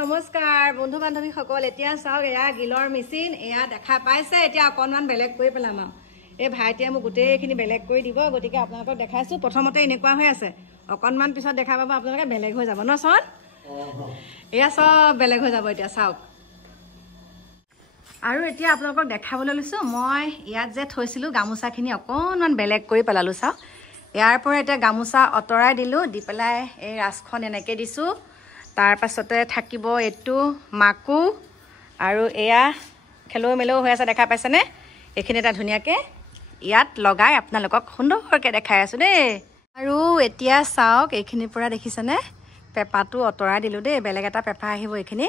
নমস্কাৰ বন্ধু বান্ধৱী সকল এতিয়া চাওক এয়া গিলৰ মেচিন এয়া দেখা পাইছে এতিয়া অকনমান বেলেগ কৰি পেলাম এই ভাইটিয়ে মোক গোটেইখিনি বেলেগ কৰি দিব গতিকে আপোনালোকক দেখাইছো প্ৰথমতে এনেকুৱা হৈ আছে অকনমান পিছত দেখা পাব আপোনালোকে বেলেগ হৈ যাব ন সন এয়া সব বেলেগ হৈ যাব এতিয়া চাওক আৰু এতিয়া আপোনালোকক দেখাবলৈ লৈছো মই ইয়াত যে থৈছিলো গামোচাখিনি অকনমান বেলেগ কৰি পেলালো চাওক ইয়াৰ পৰা এতিয়া গামোচা অতৰাই দিলো দি পেলাই এই ৰাছখন এনেকে দিছো তাৰ পাছতে থাকিব এটু মাকু আৰু এয়া খেলো মেলো হৈ আছে দেখা পাইছেনে এখিনি এটা ধুনিয়াকে ইয়াত লগাই আপোনালোকক সুন্দৰকৈ দেখাই আছো দেই আৰু এতিয়া চাওক এখিনিৰ পৰা দেখিছেনে পেপাটো অতৰাই দিলো দেই বেলেগ এটা পেপা আহিব এখিনি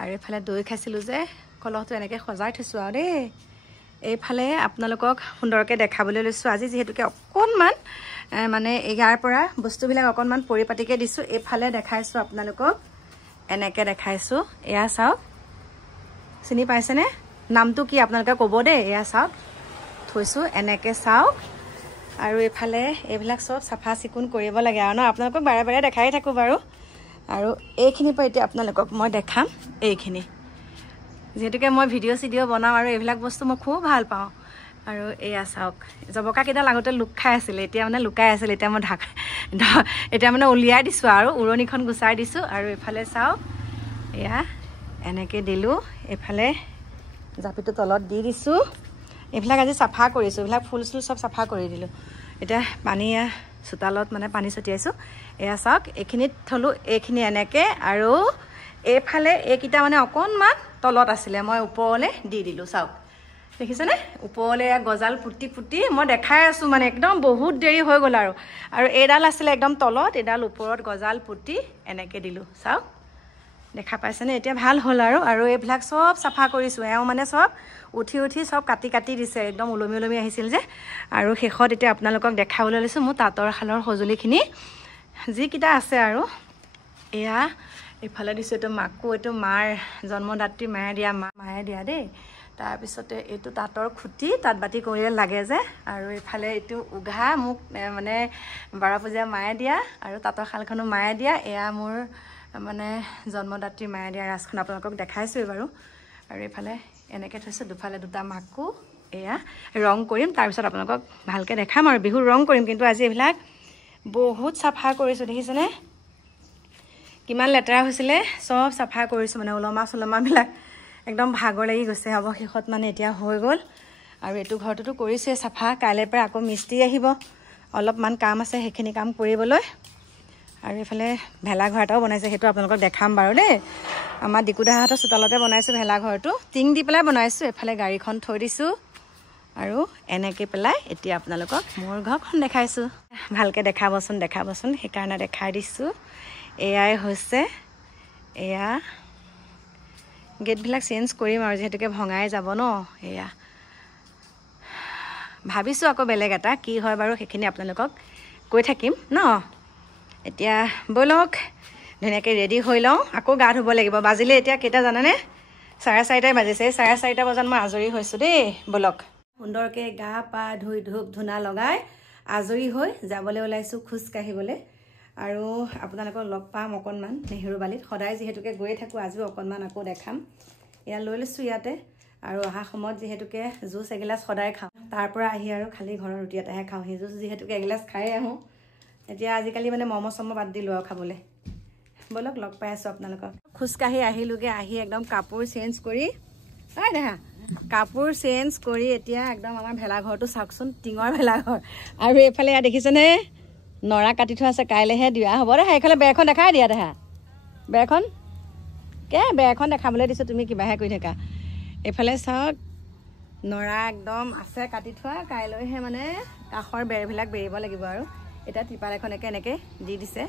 আৰু এফালে দৈ খাইছিলো যে কলহটো এনেকে সজাই থৈছো আৰু দেই এইফালে আপোনালোকক সুন্দৰকৈ দেখাবলৈ লৈছো আজি যেহেতুকে অকনমান মানে ইয়াৰ পৰা বস্তুবিলাক অকনমান পৰিপাটিকে দিছো এইফালে দেখাইছো আপোনালোকক এনেকে দেখাইছো এয়া চাওক চিনি পাইছেনে নামটো কি আপোনালোকে ক'ব দেই এয়া চাওক থৈছো এনেকে চাওক আৰু এইফালে এইবিলাক সব সাফা চিকুন কৰিব লাগে আৰু ন আপোনালোকক বাৰে বাৰে দেখাই থাকো বাৰু আৰু এইখিনি পৰা এতিয়া আপোনালোকক মই দেখাম এইখিনি যেহেতুকে মই ভিডিঅ' বনাওঁ আৰু এইবিলাক বস্তু মই খুব ভাল পাওঁ আৰু এয়া চাওক জবকা কেইডাল আগতে লুক খাই আছিলে এতিয়া মানে লুকাই আছিল এতিয়া মই এতিয়া মানে উলিয়াই দিছো আৰু উৰণিখন গুচাই দিছো আৰু এইফালে চাওক এয়া এনেকে দিলো এইফালে জাপিটো তলত দি দিছো এইবিলাক আজি চাফা কৰিছো এইবিলাক ফুল চুল সব চাফা কৰি দিলো এতিয়া পানী চোতালত মানে পানী ছটিয়াইছো এয়া চাওক এইখিনিত থলো এইখিনি এনেকে আৰু এইফালে এইকিটা মানে অকনমান তলত আছিলে মই ওপৰলে দি দিলো চাওক দেখিছেনে ওপৰলে গজাল পুটি পুটি মই দেখাই আছো মানে একদম বহুত দেৰি হৈ গ'ল আৰু এইডাল আছিলে একদম তলত এডাল ওপৰত গজাল পুটি এনেকে দিলো চাওক দেখা পাইছেনে এতিয়া ভাল হ'ল আৰু এইবিলাক সব চাফা কৰিছো এও মানে সব উঠি সব কাটি দিছে একদম ওলমি আহিছিল যে আৰু শেষত এতিয়া আপোনালোকক দেখাবলৈ লৈছো মোৰ তাঁতৰ শালৰ সজুলিখিনি যিকিটা আছে আৰু এয়া ইফালে দিছো এইটো মাকু এইটো মাৰ জন্মদাত্ৰী মায়ে দিয়া দেই তাৰপিছতে এইটো তাঁতৰ খুঁটি তাঁত বাতি কৰিলে লাগে যে আৰু ইফালে এইটো উঘা মোক মানে বাৰ পূজা মায়ে দিয়া আৰু তাঁতৰ শালখনো মায়ে দিয়া এয়া মোৰ মানে জন্মদাত্ৰী মায়ে দিয়া ৰাছখন আপোনালোকক দেখাইছোৱেই বাৰু আৰু এইফালে এনেকৈ থৈছোঁ দুফালে দুটা মাকু এয়া ৰং কৰিম তাৰপিছত আপোনালোকক ভালকৈ দেখাম আৰু বিহুৰ ৰং কৰিম কিন্তু আজি এইবিলাক বহুত চাফা কৰিছোঁ দেখিছেনে কিমান লেতেৰা হৈছিলে সব চাফা কৰিছোঁ মানে ওলমাবিলাক একদম ভাগৰ লাগি গৈছে অৱশেষত মানে এতিয়া হৈ গ'ল আৰু এইটো ঘৰটোতো কৰিছোৱে চাফা কাইলৈৰ পৰা আকৌ মিস্ত্ৰী আহিব অলপমান কাম আছে সেইখিনি কাম কৰিবলৈ আৰু এইফালে ভেলাঘৰ এটাও বনাইছে সেইটো আপোনালোকক দেখাম বাৰু দেই আমাৰ ডিকুদাহঁতৰ চোতালতে বনাইছোঁ ভেলাঘৰটো টিং দি পেলাই বনাইছোঁ এইফালে গাড়ীখন থৈ দিছোঁ আৰু এনেকৈ পেলাই এতিয়া আপোনালোকক মোৰ ঘৰখন দেখাইছোঁ ভালকৈ দেখাবচোন সেইকাৰণে দেখাই দিছোঁ এয়াই হৈছে এয়া গেটবিলাক চেঞ্জ কৰিম আৰু যেহেতুকে ভঙাই যাব ন এয়া ভাবিছোঁ আকৌ বেলেগ এটা কি হয় বাৰু সেইখিনি আপোনালোকক কৈ থাকিম ন এতিয়া ব'লক ধুনীয়াকৈ ৰেডি হৈ লওঁ আকৌ গা ধুব লাগিব বাজিলে এতিয়া কেইটা জানেনে 4:30 বাজিছে 4:30 বজাত মই আজৰি হৈছোঁ দেই ব'লক সুন্দৰকৈ গা পা ধুই ধূপ ধূনা লগাই আজৰি হৈ যাবলৈ ওলাইছোঁ খোজ কাঢ়িবলৈ আৰু আপোনালোকক লগ পাম অকণমান নেহেৰুবালিত সদায় যিহেতুকে গৈয়ে থাকোঁ আজিও অকণমান আকৌ দেখাম এয়া লৈ লৈছোঁ ইয়াতে আৰু অহা সময়ত যিহেতুকে জুচ এগিলাচ সদায় খাওঁ তাৰ পৰা আহি আৰু খালি ঘৰৰ ৰুটি এটাহে খাওঁ সেই জুচ যিহেতুকে এগিলাচ খাই আহোঁ এতিয়া আজিকালি মানে ম'ম' বাদ দিলোঁ আৰু খাবলৈ ব'লক লগ পাই আছোঁ আপোনালোকক খোজকাঢ়ি আহিলোগৈ আহি একদম কাপোৰ চেঞ্জ কৰি কাপোৰ চেঞ্জ কৰি এতিয়া একদম আমাৰ ভেলাঘৰটো চাওকচোন টিঙৰ ভেলাঘৰ আৰু এইফালে ইয়াত দেখিছেনে নৰা কাটি থোৱা আছে কাইলৈহে দিয়া হ'ব দে এইফালে বেৰখন দেখাই দিয়া দেহা বেৰখন দেখাবলৈ দিছোঁ তুমি কিবাহে কৰি থাকা এইফালে চাওক নৰা একদম আছে কাটি থোৱা কাইলৈহে মানে কাষৰ বেৰবিলাক বেৰিব লাগিব আৰু এতিয়া ত্ৰিপাল এখন এনেকৈ দি দিছে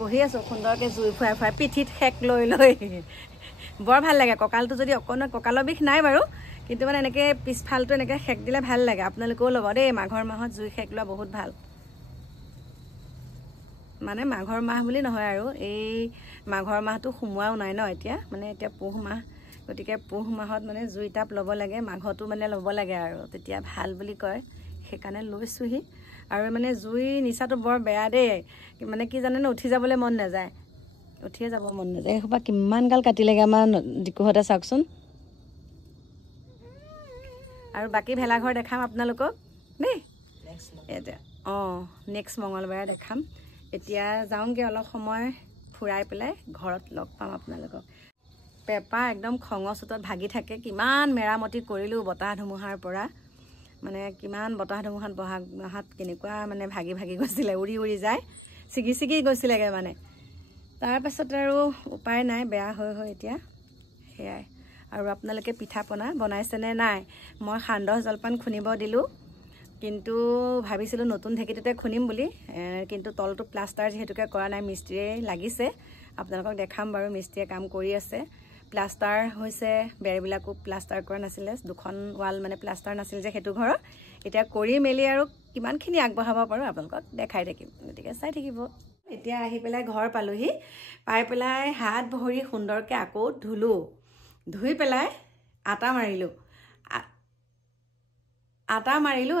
বহি আছোঁ সুন্দৰকৈ জুই ফুৱাই পিঠিত সেক লৈ বৰ ভাল লাগে কঁকালটো যদি অকণমান কঁকালৰ বিষ নাই বাৰু কিন্তু মানে এনেকৈ পিছফালটো এনেকৈ সেক দিলে ভাল লাগে আপোনালোকেও ল'ব দেই মাঘৰ মাহত জুই সেক লোৱা বহুত ভাল মানে মাঘৰ মাহ বুলি নহয় আৰু এই মাঘৰ মাহটো সোমোৱাও নাই ন এতিয়া মানে এতিয়া পুহ মাহ গতিকে পুহ মাহত মানে জুই তাপ ল'ব লাগে মাঘতো মানে ল'ব লাগে আৰু তেতিয়া ভাল বুলি কয় সেইকাৰণে লৈছোঁহি আৰু মানে জুই নিচাটো বৰ বেয়া দেই মানে কি জানেনে উঠি যাবলৈ মন নাযায় উঠিয়ে যাব মন নাযায় এইসোপা কিমান গাল কাটিলেগৈ আমাৰ ডিকুহঁতে চাওকচোন আৰু বাকী ভেলাঘৰ দেখাম আপোনালোকক দেই এতিয়া নেক্সট মঙলবাৰে দেখাম এতিয়া যাওঁগৈ অলপ সময় ফুৰাই পেলাই ঘৰত লগ পাম আপোনালোকক পেপা একদম খঙৰ চোতত ভাগি থাকে কিমান মেৰামতি কৰিলোঁ বতাহ ধুমুহাৰ পৰা মানে কিমান বতাহ ধুমুহাত বহাগ মাহত কেনেকুৱা মানে ভাগি ভাগি গৈছিলে উৰি উৰি যায় ছিগি ছিগি গৈছিলেগৈ মানে তাৰপাছত আৰু উপায় নাই বেয়া হৈ হৈ এতিয়া সেয়াই আৰু আপোনালোকে পিঠা পনা বনাইছেনে নাই মই সান্দহ জলপান খুন্দিব দিলোঁ কিন্তু ভাবিছিলোঁ নতুন ঢেঁকীটোতে খুন্দিম বুলি কিন্তু তলটো প্লাষ্টাৰ যিহেতুকে কৰা নাই মিস্ত্ৰীয়ে লাগিছে আপোনালোকক দেখাম বাৰু মিস্ত্ৰীয়ে কাম কৰি আছে প্লাষ্টাৰ হৈছে বেৰবিলাকো প্লাষ্টাৰ কৰা নাছিলে দুখন ৱাল মানে প্লাষ্টাৰ নাছিল যে সেইটো ঘৰত এতিয়া কৰি মেলি আৰু কিমানখিনি আগবঢ়াব পাৰোঁ আপোনালোকক দেখাই থাকিম গতিকে চাই থাকিব এতিয়া আহি পেলাই ঘৰ পালোহি পাই পেলাই হাত ভৰি সুন্দৰকৈ আকৌ ধুলোঁ ধুই পেলাই আটা মাৰিলোঁ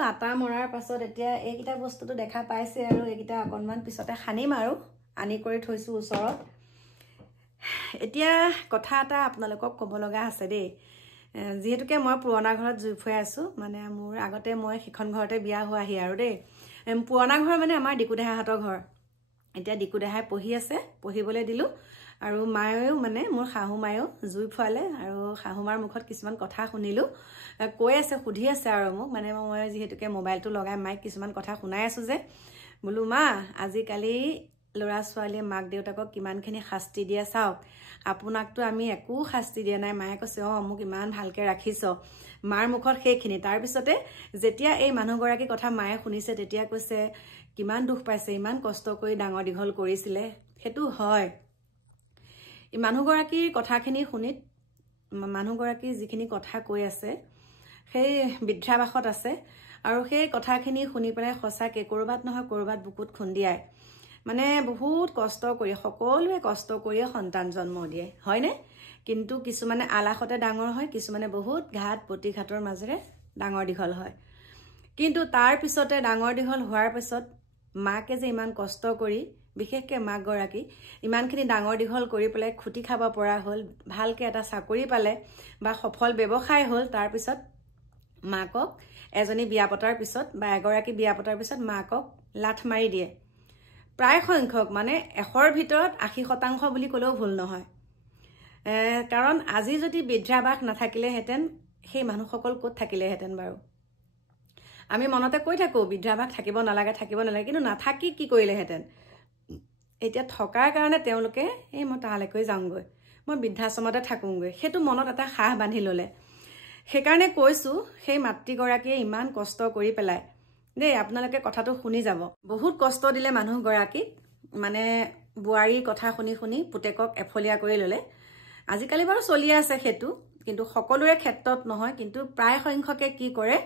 আটা মৰাৰ পাছত এতিয়া এইকেইটা বস্তুটো দেখা পাইছে আৰু এইকেইটা অকণমান পিছতে সানিম আৰু আনি কৰি থৈছোঁ ওচৰত এতিয়া কথা এটা আপোনালোকক ক'ব লগা আছে দেই যিহেতুকে মই পুৰণা ঘৰত জুই ফুৱাই আছোঁ মানে মোৰ আগতে মই সেইখন ঘৰতে বিয়া হোৱাহি আৰু দেই পুৰণা ঘৰ মানে আমাৰ ডিকুদেহাহঁতৰ ঘৰ এতিয়া ডিকুদেহাই পঢ়ি আছে পঢ়িবলৈ দিলোঁ আৰু মায়েও মানে মোৰ শাহু মায়েও জুই ফুৱালে আৰু শাহুমাৰ মুখত কিছুমান কথা শুনিলোঁ কৈ আছে সুধি আছে আৰু মোক মানে মই যিহেতুকে মোবাইলটো লগাই মাইক কিছুমান কথা শুনাই আছোঁ যে বোলো মা আজিকালি ল'ৰা ছোৱালীয়ে মাক দেউতাকক কিমানখিনি শাস্তি দিয়ে চাওক আপোনাকতো আমি একো শাস্তি দিয়া নাই মায়ে কৈছে মোক ইমান ভালকৈ ৰাখিছ মাৰ মুখত সেইখিনি তাৰপিছতে যেতিয়া এই মানুহগৰাকী কথা মায়ে শুনিছে তেতিয়া কৈছে কিমান দুখ পাইছে ইমান কষ্ট কৰি ডাঙৰ দীঘল কৰিছিলে সেইটো হয় মানুহগৰাকীৰ কথাখিনি শুনিত মানুহগৰাকী যিখিনি কথা কৈ আছে সেই বৃদ্ধাবাসত আছে আৰু সেই কথাখিনি শুনি পেলাই সঁচাকৈ ক'ৰবাত নহয় ক'ৰবাত বুকুত খুন্দিয়ায় মানে বহুত কষ্ট কৰি সকলোৱে কষ্ট কৰিয়ে সন্তান জন্ম দিয়ে হয়নে কিন্তু কিছুমানে আলাসতে ডাঙৰ হয় কিছুমানে বহুত ঘাট প্ৰতিঘাতৰ মাজেৰে ডাঙৰ দীঘল হয় কিন্তু তাৰ পিছতে ডাঙৰ দীঘল হোৱাৰ পিছত মাকে যে ইমান কষ্ট কৰি বিশেষকৈ মাকগৰাকী ইমানখিনি ডাঙৰ দীঘল কৰি পেলাই খুটি খাব পৰা হ'ল ভালকৈ এটা চাকৰি পালে বা সফল ব্যৱসায় হ'ল তাৰপিছত মাকক এজনী বিয়া পতাৰ পিছত বা এগৰাকী বিয়া পতাৰ পিছত মাকক লাঠ মাৰি দিয়ে প্ৰায় সংখ্যক মানে 100ৰ ভিতৰত 80% বুলি ক'লেও ভুল নহয় কাৰণ আজি যদি বৃদ্ধাবাস নাথাকিলেহেঁতেন সেই মানুহসকল ক'ত থাকিলেহেঁতেন বাৰু আমি মনতে কৈ থাকোঁ বৃদ্ধাবাস থাকিব নালাগে কিন্তু নাথাকি কি কৰিলেহেঁতেন এতিয়া থকাৰ কাৰণে তেওঁলোকে মই তালৈকৈ যাওঁগৈ মই বৃদ্ধাশ্ৰমতে থাকোঁগৈ সেইটো মনত এটা সাহ বান্ধি ল'লে সেইকাৰণে কৈছোঁ সেই মাতৃগৰাকীয়ে ইমান কষ্ট কৰি পেলাই দেই আপোনালোকে কথাটো শুনি যাব বহুত কষ্ট দিলে মানুহগৰাকীক মানে বোৱাৰীৰ কথা শুনি শুনি পুতেকক এফলীয়া কৰি ল'লে আজিকালি বাৰু চলি আছে সেইটো কিন্তু সকলোৰে ক্ষেত্ৰত নহয় কিন্তু প্ৰায় সংখ্যকে কি কৰে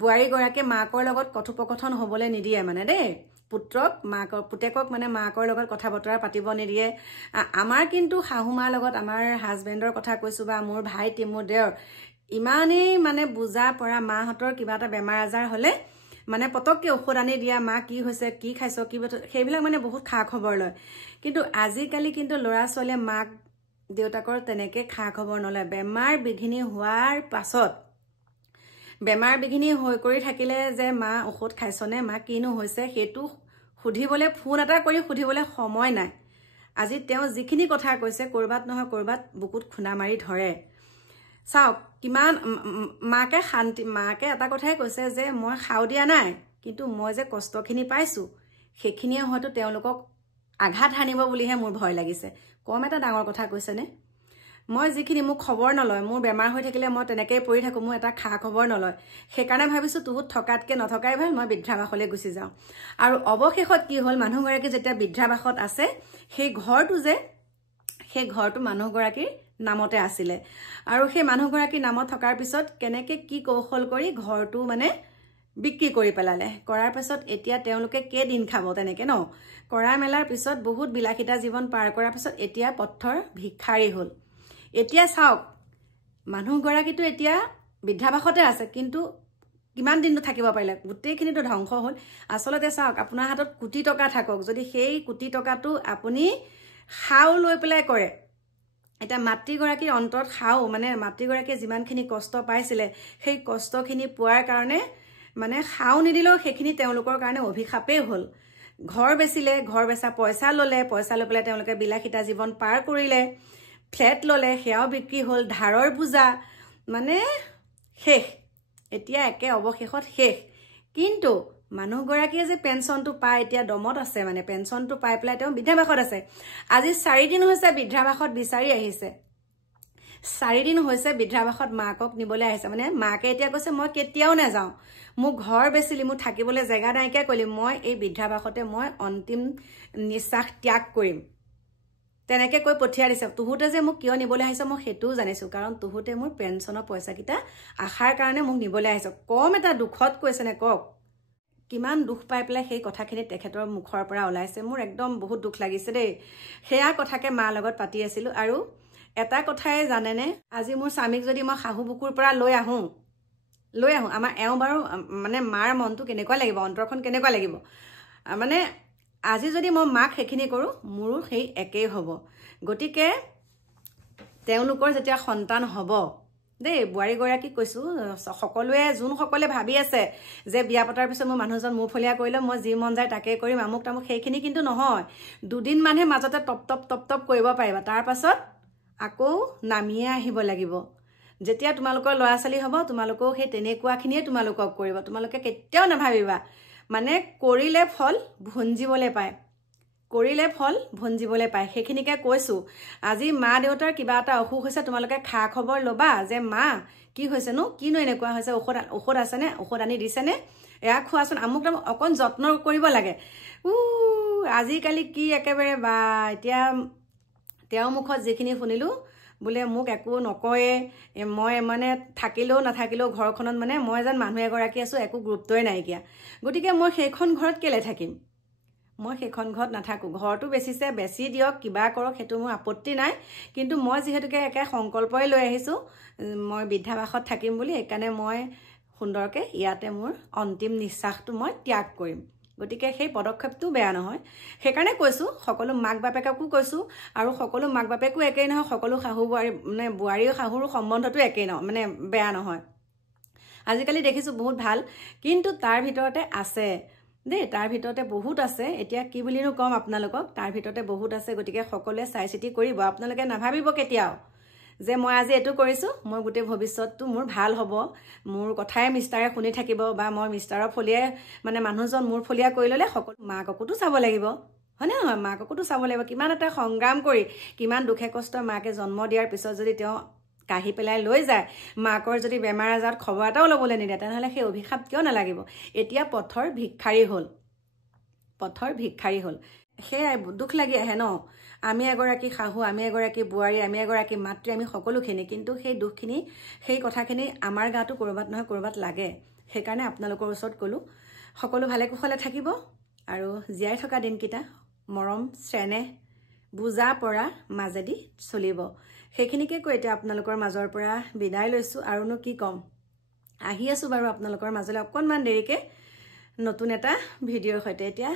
বোৱাৰীগৰাকীয়ে মাকৰ লগত কথোপকথন হ'বলৈ নিদিয়ে মানে দেই পুতেকক মানে মাকৰ লগত কথা বতৰা পাতিব নিদিয়ে আমাৰ কিন্তু শাহুমাৰ লগত আমাৰ হাজবেণ্ডৰ কথা কৈছোঁ বা মোৰ ভাইটি মোৰ দেওৰ ইমানেই মানে বুজা পৰা মাহঁতৰ কিবা এটা বেমাৰ আজাৰ হ'লে মানে পতককৈ ঔষধ আনি দিয়া মা কি হৈছে কি খাইছ কি সেইবিলাক মানে বহুত খা খবৰ লয় কিন্তু আজিকালি কিন্তু ল'ৰা ছোৱালীয়ে মাক দেউতাকৰ তেনেকৈ খা খবৰ নলয় বেমাৰ বিঘিনি হোৱাৰ পাছত বেমাৰ বিঘিনি হৈ কৰি থাকিলে যে মা ঔষধ খাইছনে মা কিনো হৈছে সেইটো সুধিবলৈ ফোন এটা কৰি সুধিবলৈ সময় নাই আজি তেওঁ যিখিনি কথা কৈছে ক'ৰবাত নহয় ক'ৰবাত বুকুত খুন্দা মাৰি ধৰে চাওক কিমান মাকে এটা কথাই কৈছে যে মই খাও দিয়া নাই কিন্তু মই যে কষ্টখিনি পাইছোঁ সেইখিনিয়ে হয়তো তেওঁলোকক আঘাত হানিব বুলিহে মোৰ ভয় লাগিছে কম এটা ডাঙৰ কথা কৈছেনে মই যিখিনি মোক খবৰ নলয় মোৰ বেমাৰ হৈ থাকিলে মই তেনেকৈয়ে পৰি থাকোঁ মোৰ এটা খা খবৰ নলয় সেইকাৰণে ভাবিছোঁ তুহুত থকাতকৈ নথকাই ভাল মই বৃদ্ধাবাসলৈ গুচি যাওঁ আৰু অৱশেষত কি হ'ল মানুহগৰাকী যেতিয়া বৃদ্ধাবাসত আছে সেই ঘৰটো মানুহগৰাকীৰ নামতে আছিলে আৰু সেই মানুহগৰাকীৰ নামত থকাৰ পিছত কেনেকৈ কি কৌশল কৰি ঘৰটো মানে বিক্ৰী কৰি পেলালে কৰাৰ পিছত এতিয়া তেওঁলোকে কেইদিন খাব তেনেকৈ ন কৰা মেলাৰ পিছত বহুত বিলাসিতা জীৱন পাৰ কৰাৰ পিছত এতিয়া পথৰ ভিক্ষাৰী হ'ল এতিয়া চাওক মানুহগৰাকীটো এতিয়া বৃদ্ধাবাসতে আছে কিন্তু কিমান দিনটো থাকিব পাৰিলে গোটেইখিনিতো ধ্বংস হ'ল আচলতে চাওক আপোনাৰ হাতত কোটি টকা থাকক যদি সেই কোটি টকাটো আপুনি খাও লৈ পেলাই কৰে এটা মাতৃগৰাকীৰ অন্তৰত খাও মানে মাতৃগৰাকীয়ে যিমানখিনি কষ্ট পাইছিলে সেই কষ্টখিনি পোৱাৰ কাৰণে মানে খাও নিদিলেও সেইখিনি তেওঁলোকৰ কাৰণে অভিশাপেই হ'ল ঘৰ বেচিলে ঘৰ বেচা পইচা ললে পইচা লৈ পেলাই তেওঁলোকে বিলাসিতা জীৱন পাৰ কৰিলে ফ্লেট ললে সেয়াও বিক্ৰী হ'ল ধাৰৰ পূজা মানে শেষ এতিয়া একে অৱশেষত শেষ কিন্তু মানুহগৰাকীয়ে যে পেঞ্চনটো পায় এতিয়া দমত আছে মানে পেঞ্চনটো পাই পেলাই তেওঁ বৃদ্ধাবাসত আছে আজি 4 দিন হৈছে বৃদ্ধাবাসত বিচাৰি আহিছে 4 দিন হৈছে বৃদ্ধাবাসত মাকক নিবলৈ আহিছে মানে মাকে এতিয়া কৈছে মই কেতিয়াও নাযাওঁ মোক ঘৰ বেচিলি মোক থাকিবলৈ জেগা নাইকিয়া কৰিলি মই এই বৃদ্ধাবাসতে মই অন্তিম নিশ্বাস ত্যাগ কৰিম তেনেকে কৈ পঠিয়াই দিছে তুহুতে যে মোক কিয় নিবলৈ আহিছে মই হেতুও জানিছো কাৰণ তুহুতে মোৰ পেঞ্চনৰ পইচাকিটা আশাৰ কাৰণে মোক নিবলৈ আহিছে কম এটা দুখত কৈছে নে কক কিমান দুখ পাই পেলাই সেই কথাখিনি তেখেতৰ মুখৰ পৰা ওলাইছে মোৰ একদম বহুত দুখ লাগিছে দেই হেয়া কথাকে মা লগত পাতি আছিল আৰু এটা কথাই জানেনে আজি মোৰ স্বামীক যদি মই শাহু বুকুৰ পৰা লৈ আহোঁ আমাৰ এওঁ বাৰু মানে মাৰ মনটো কেনেকুৱা লাগিব অন্তৰখন কেনেকুৱা লাগিব মানে আজি যদি মই মাক সেইখিনি কৰোঁ মোৰো সেই একেই হ'ব গতিকে তেওঁলোকৰ যেতিয়া সন্তান হ'ব দেই বোৱাৰীগৰাকীক কৈছোঁ সকলোৱে যোনসকলে ভাবি আছে যে বিয়া পতাৰ পিছত মোৰ মানুহজন মুফলীয়া কৰিলে মই যি মন যায় তাকে কৰিম আমুক তামুক সেইখিনি কিন্তু নহয় দুদিন মানহে মাজতে টপ কৰিব পাৰিবা তাৰ পাছত আকৌ নামিয়ে আহিব লাগিব যেতিয়া তোমালোকৰ ল'ৰা ছোৱালী হ'ব তোমালোকেও সেই তেনেকুৱাখিনিয়ে তোমালোকক কৰিব তোমালোকে কেতিয়াও নাভাবিবা মানে কৰিলে ফল ভুঞ্জিবলৈ পায় সেইখিনিকে কৈছোঁ আজি মা দেউতাৰ কিবা এটা অসুখ হৈছে তোমালোকে খা খবৰ ল'বা যে মা কি হৈছেনো কিনো এনেকুৱা হৈছে ঔষধ আছেনে ঔষধ আনি দিছেনে এয়া খোৱাচোন আমুক তামুক অকণ যত্ন কৰিব লাগে আজিকালি কি একেবাৰে বা এতিয়া তেওঁৰ মুখত যিখিনি শুনিলোঁ বোলে মোক একো নকয়ে মই মানে থাকিলেও নাথাকিলেও ঘৰখনত মানে মই যেন মানুহ এগৰাকী আছোঁ একো গুৰুত্বই নাইকিয়া গতিকে মই সেইখন ঘৰত কেলে থাকিম মই সেইখন ঘৰত নাথাকোঁ ঘৰটো বেচিছে বেচি দিয়ক কিবা কৰক সেইটো মোৰ আপত্তি নাই কিন্তু মই যিহেতুকে একে সংকল্পই লৈ আহিছোঁ মই বৃদ্ধাবাসত থাকিম বুলি সেইকাৰণে মই সুন্দৰকৈ ইয়াতে মোৰ অন্তিম নিশ্বাসটো মই ত্যাগ কৰিম গতিকে সেই পদক্ষেপটো বেয়া নহয় সেইকাৰণে কৈছোঁ সকলো মাক বাপেককো কৈছোঁ আৰু সকলো মাক বাপেকো একেই নহয় সকলো শাহু বোৱাৰী মানে বোৱাৰী শাহুৰ সম্বন্ধটো একেই নহয় মানে বেয়া নহয় আজিকালি দেখিছোঁ বহুত ভাল কিন্তু তাৰ ভিতৰতে আছে দেই তাৰ ভিতৰতে বহুত আছে এতিয়া কি বুলিনো ক'ম আপোনালোকক তাৰ ভিতৰতে বহুত আছে গতিকে সকলোৱে চাই চিতি কৰিব আপোনালোকে নাভাবিব কেতিয়াও যে মই আজি এইটো কৰিছোঁ মই গোটেই ভৱিষ্যতটো মোৰ ভাল হ'ব মোৰ কথাই মিষ্টাৰে শুনি থাকিব বা মই মিষ্টাৰৰ ফলিয়াই মানে মানুহজন মোৰ ফলিয়া কৰি ল'লে সকলো মাককোতো চাব লাগিব হয়নে নহয় মাককোতো চাব লাগিব কিমান এটা সংগ্ৰাম কৰি কিমান দুখে কষ্ট মাকে জন্ম দিয়াৰ পিছত যদি তেওঁ কাঢ়ি পেলাই লৈ যায় মাকৰ যদি বেমাৰ আজাৰত খবৰ এটাও ল'বলৈ নিদিয়ে তেনেহ'লে সেই অভিশাপ কিয় নালাগিব এতিয়া পথৰ ভিক্ষাৰী হ'ল সেয়াই দুখ লাগি আহে ন আমি এগৰাকী শাহু আমি এগৰাকী বোৱাৰী আমি এগৰাকী মাতৃ আমি সকলোখিনি কিন্তু সেই দুখখিনি সেই কথাখিনি আমাৰ গাটো ক'ৰবাত নহয় ক'ৰবাত লাগে সেইকাৰণে আপোনালোকৰ ওচৰত ক'লোঁ সকলো ভালে কুশলে থাকিব আৰু জীয়াই থকা দিনকেইটা মৰম চেনেহ বুজা পৰা মাজেদি চলিব সেইখিনিকে কৈ এতিয়া আপোনালোকৰ মাজৰ পৰা বিদায় লৈছোঁ আৰুনো কি ক'ম আহি আছোঁ বাৰু আপোনালোকৰ মাজলৈ অকণমান দেৰিকৈ নতুন এটা ভিডিঅ'ৰ সৈতে এতিয়া